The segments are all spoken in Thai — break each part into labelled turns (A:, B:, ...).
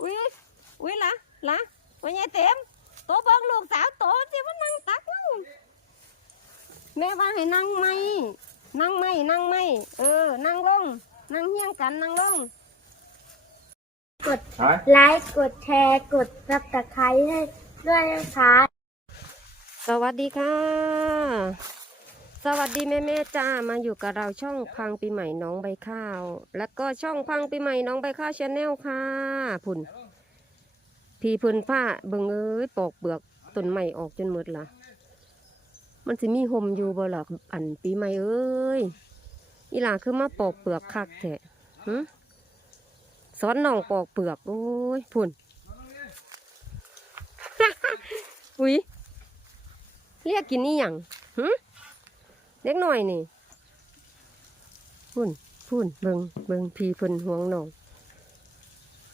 A: อุ้ยอุ้ยละละวันยายเต็มโตเบิ่งลูกสาวโตสิว่านั่งตักเนาะแม่ว่าให้นั่งไม่นั่งไม่นั่งไม่เออ นั่งลง นั่งเฮี้ยงกันนั่งลง
B: กด
C: Hả?
B: ไลค์กดแชร์กดซับสไครต์ให้ด้วยนะคะ
A: สวัสดีค่ะ สวัสดีแม่แม่จ้ามาอยู่กับเราช่องพังปีใหม่น้องใบข้าว แล้วก็ช่องพังปีใหม่น้องใบข้าวชาแนลค่ะพุ่นพี่พุ่นผ้าเบิ่งเอ้ยปอกเปลือกต้นใหม่ออกจนหมดละมันสิมีหมอยู่บ่หรอกอันปีใหม่เอ้ยอีหลาคือมาปอกเปลือกคักแท้หึสอนน้องปอกเปลือกโอ้ยพุ่นอุ้ยเรียกกินนี่ยังหึ เล็กหน่อยนี่พุ่นพุ่นเบิงเบิงพีพิ่นห่วงหนอง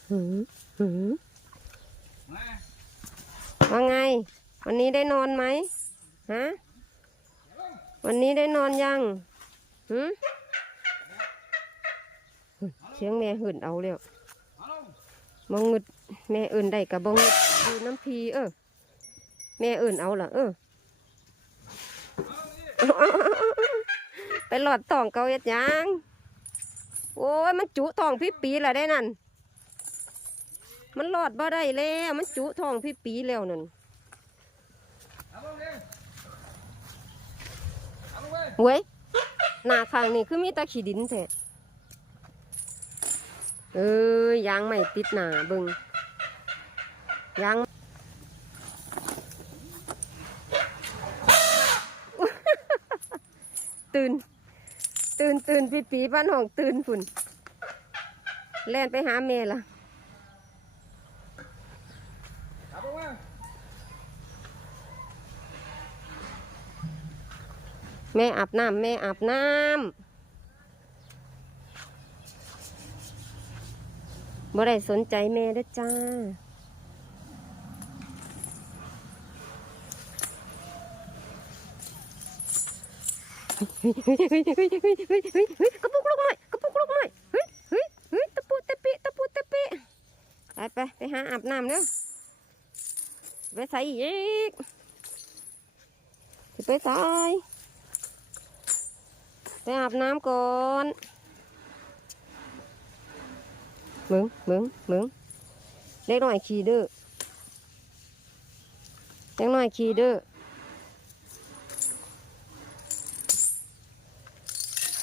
A: หืมหืมว่าไง วันนี้ได้นอนไหมฮะวันนี้ได้นอนยังหืมเสียงแม่หื่นเอาแล้วมองงึดแม่เอื่นได้กับบงดดูน้ำพีเออแม่เอื่นเอาล่ะเออ หลอดทองเกาเอ็ดยังโอ้ยมันจุทองพี่ปีและได้นั่น มันหลอดบ่ได้แล้ว มันจุทองพี่ปีแล้วนั่นเว้ยหน้าข้างนี่คือมีตะขี้ดินแท้เอ้ยยางไม่ติดหนาบิงยางตื่น ตื่นตื่นปีปีบ้านห้องตื่นฝุ่นแล่นไปหาแม่ละแม่อาบน้ำแม่อาบน้ำบ่ได้สนใจแม่ด้อจ้า กระปุกลูกหน่อยกระปุกลูกหน่อยเฮ้ยเฮ้ยเฮ้ยตะปูตะปิตะปูตะปิไปไปไปหาอาบน้ำเร็วไปใส่อีกไปใส่ไปอาบน้ำก่อนมึงมึงมึงเล็กหน่อยขี่ดื้อเล็กหน่อยขี่ดื้อ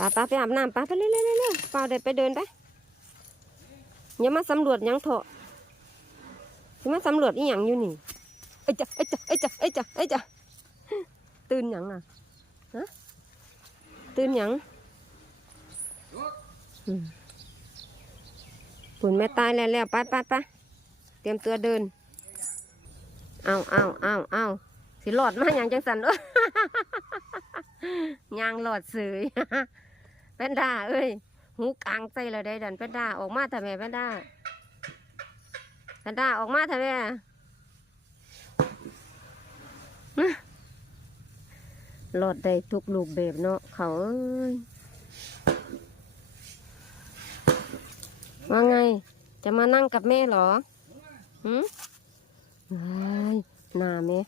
A: ป้าป้าไปอาบน้ำป้าไปเร็วเร็วเร็วเร็วป้าเดินไปเดินไปอย่ามาสำรวจยังเถอะอย่ามาสำรวจอีหยังอยู่นี่เอ้จ้ะเอ้จ้ะเอ้จ้ะเอ้จ้ะเอ้จ้ะตื่นหยังอะฮะตื่นหยังปุ่นแม่ตายแล้วแล้วไปไปไปเตรียมตัวเดินเอาเอาเอาเอาสิหลอดมาอย่างจังสันเอ้ยยางหลอดเสย พนด้าเอ้ยหูกลางใจเลยได้ดันแพนด้าออกมาทำไมแพนด้าแพนด้าออกมาทำไมหลอดได้ทุกลูกแบบเนาะเขาเอ้ยว่าไง จะมานั่งกับแม่เหรอหืมไอ้ยหน้าแม่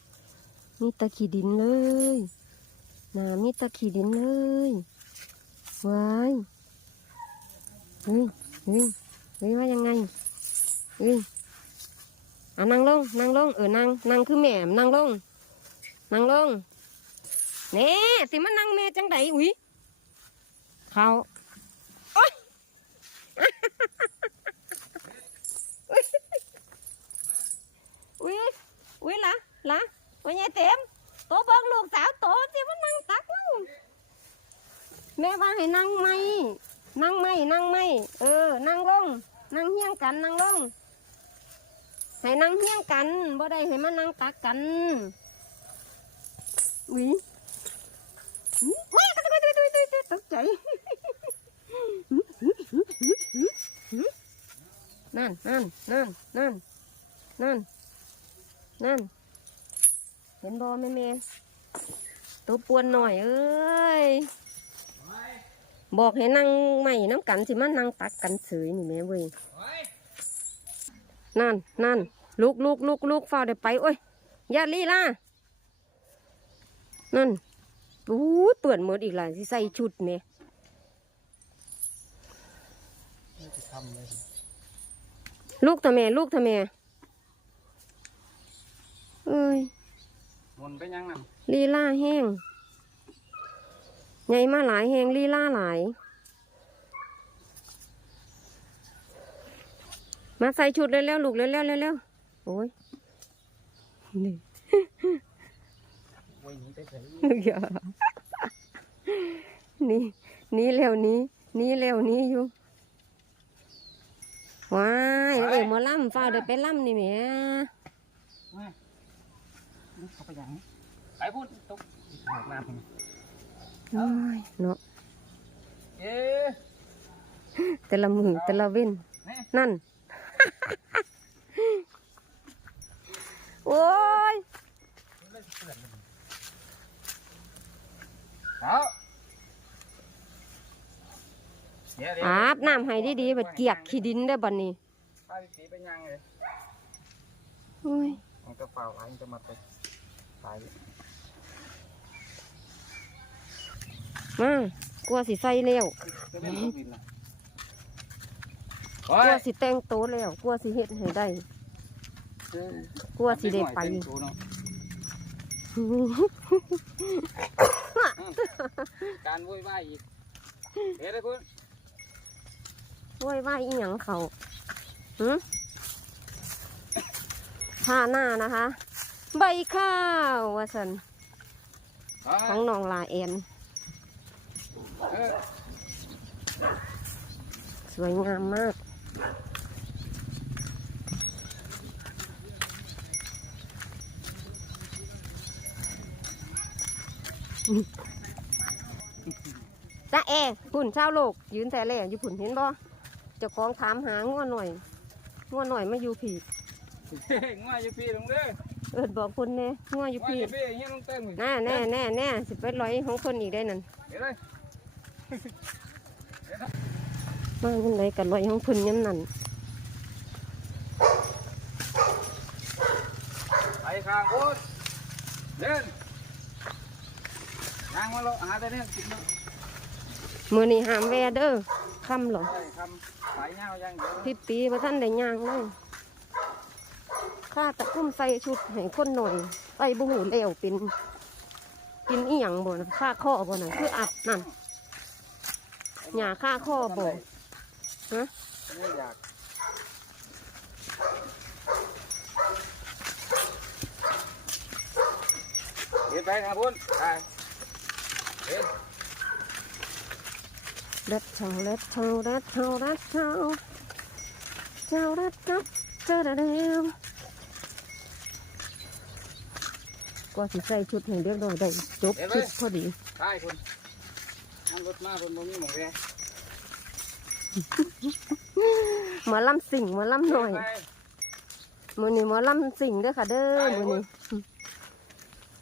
A: นี่ตะขี้ดินเลยหน้ำนี่ตะขีดินเลย ว้ายเฮ้ยเฮ้ยเฮ้ยว่ายังไงเฮ้ยอะนั่งลงนั่งลงเออนั่งนั่งคือแม่นั่งลงนั่งลงเน่สิมันนั่งแม่จังไดอุ้ยเขาโอ๊ยอุ้ยอุ้ยละละวันยายเต็มโตเบิ่งลูกสาวโตสิว่านั่งตัก แม่ว่าให้นั่งไหมนั่งไหมนั่งไหมเออ นั่งลง นั่งเฮี้ยงกันนั่งลงให้นั่งเฮี้ยงกันบ่ได้ให้มานั่งตักกันอุ้ยอุ๊ยว้ายตกใจตกใจตกใจนั่นนั่นนั่นนั่นนั่นนั่นเห็นบอแม่แม่ตัวปวนหน่อยเอ้ย บอกให้นั่งใหม่น้ำกันสิมานั่งตักกันเสยนี่แม่เว้ยนั่นนั่นลุกลุกลุกลุกฝ้าวได้ไปโอ้ยอย่าลีล่านั่นอู้ยเปื่อนหมดอีกแล้วสิใส่ชุดเนี่ย
C: จะทำเลย
A: ลูกทำแม่ลูกทำแม่เอ้ย
C: วนไปยังนั่น
A: ลีล่าแห้ง ใหญ่มาหลายแห้งลีล่าหลาย มาใส่ชุดเร็วๆลูกเร็วๆเร็วๆโอ้ยนี่
C: ไว้หนี้ไปเฉย
A: อย่านี่นี่เร็วนี้ นี่เร็วนี้อยู่ว้ายเอ๋มาล่ำฟ้าวเดี๋ยวไปล่ำนี่แหม่
C: มาเข้าไปยังไปพูดตกหอกน้ำผม
A: โอ้ย เนาะ
C: เอ๊ะ
A: แต่ละมือแต่ละเว้น
C: แม่
A: นั่น โอ้ย
C: เอาเดี๋ยวเดี๋ยว
A: อาบน้ำให้ดีๆบัดเกียกขี้ดินได้อบัดนี้
C: พาพี่สีไปยังเลย
A: โอ้ย
C: มันกระเป๋าอะไรจะมาไปตาย
A: มากลัวสิใส่แล้ว
C: จะเป็นลูกดินนะ
A: กลัวสิแต่งโตวแล้วกลัวสิเฮ็ดให้ได้กลัวสิได้ไป
C: การวุ่นวายอีกเดี๋ยวได้พูด
A: โว้ยว่าอีหยังเขาหืมท่าหน้านะคะ ใบข้าวว่าสันของน้องลาเอ็น
C: เออ
A: สวยงามมาก จ้าเอพุ่นเช้าโลก ยืนแต่แรกอยู่พุ่นเห็นบ่เจ้าของถามหาง้อหน่อยง้อหน่อยมาอยู่ผี
C: ง่ายอยู่พี่ลงเด้อ
A: เอิดบอกคนแน่ง้ออยู่
C: ง่าย
A: ผี
C: อยู่พี่เฮียลงเต็ม
A: แน่แน่แน่แน่สิไปร้อยของคนอีกได้นั่น
C: เดี๋ยวเลย
A: มาจังไดกันร้อยของเพิ่นย้ำนั่น
C: ไปข้างพูดเดินยางมาแล้วหาแต่เนี่ยกินมา
A: มื้อนี้หามแวเด้อค่ำเหรอ
C: ใช่คำสายเงาอย่างเดียว
A: พี่ปีว่าท่านได้ย่างเลยข้าตะกุ้มใส่ชุดให้คนหน่อยใส่บุหูเลวเป็นกินอีหยังบ่นะข้าข้อบ่น่ะคืออัดนั่น หญ้าข้าข้อบ่ฮะ
C: ไม่อยากเดินไปทางพูดไปเดิน
A: เล็ดเท่าเล็ดเท่าเล็ดเท่าเล็ดเท่าเจ้าเล็ดกับเจ้าเดียวก็สิใส่ชุดให้เรียบร้อยได้จบคลิปพอดี
C: ใช่คุณ นั่งรถมาคนบ่มีหมองแวะ
A: หมาล่ำสิ่งหมาล่ำหน่อย
C: ไป
A: มือนี้หมาล่ำสิ่งเด้อค่ะเด้อมือนี้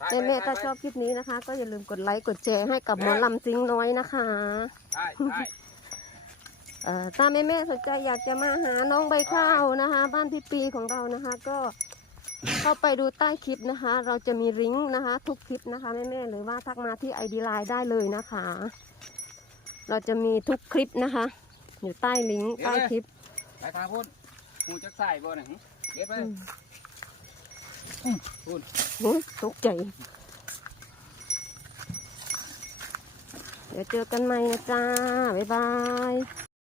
C: ไป
A: แม่แม่
C: ไป
A: ถ้าชอบคลิปนี้นะคะ ก็อย่าลืมกดไลค์กดแชร์ให้กับหมอลำซิงน้อยนะคะ
C: ใช่ใช่
A: เอ่อถ้าแม่แม่สนใจอยากจะมาหาน้องใบข้าวนะคะ บ้านพี่ปีของเรานะคะ ก็เข้าไปดูใต้คลิปนะคะ เราจะมีลิงก์นะคะ ทุกคลิปนะคะแม่แม่หรือว่าทักมาที่ไอดีไลน์ได้เลยนะคะ เราจะมีทุกคลิปนะคะ อยู่ใต้ลิงก์ใต้คลิป
C: ไปทางพูดหูจักใส่บ่หนังเดี๋ยวไป
A: อืม
C: พูด
A: โอ้ยตกใจ เดี๋ยวเจอกันใหม่นะจ้า บ๊ายบาย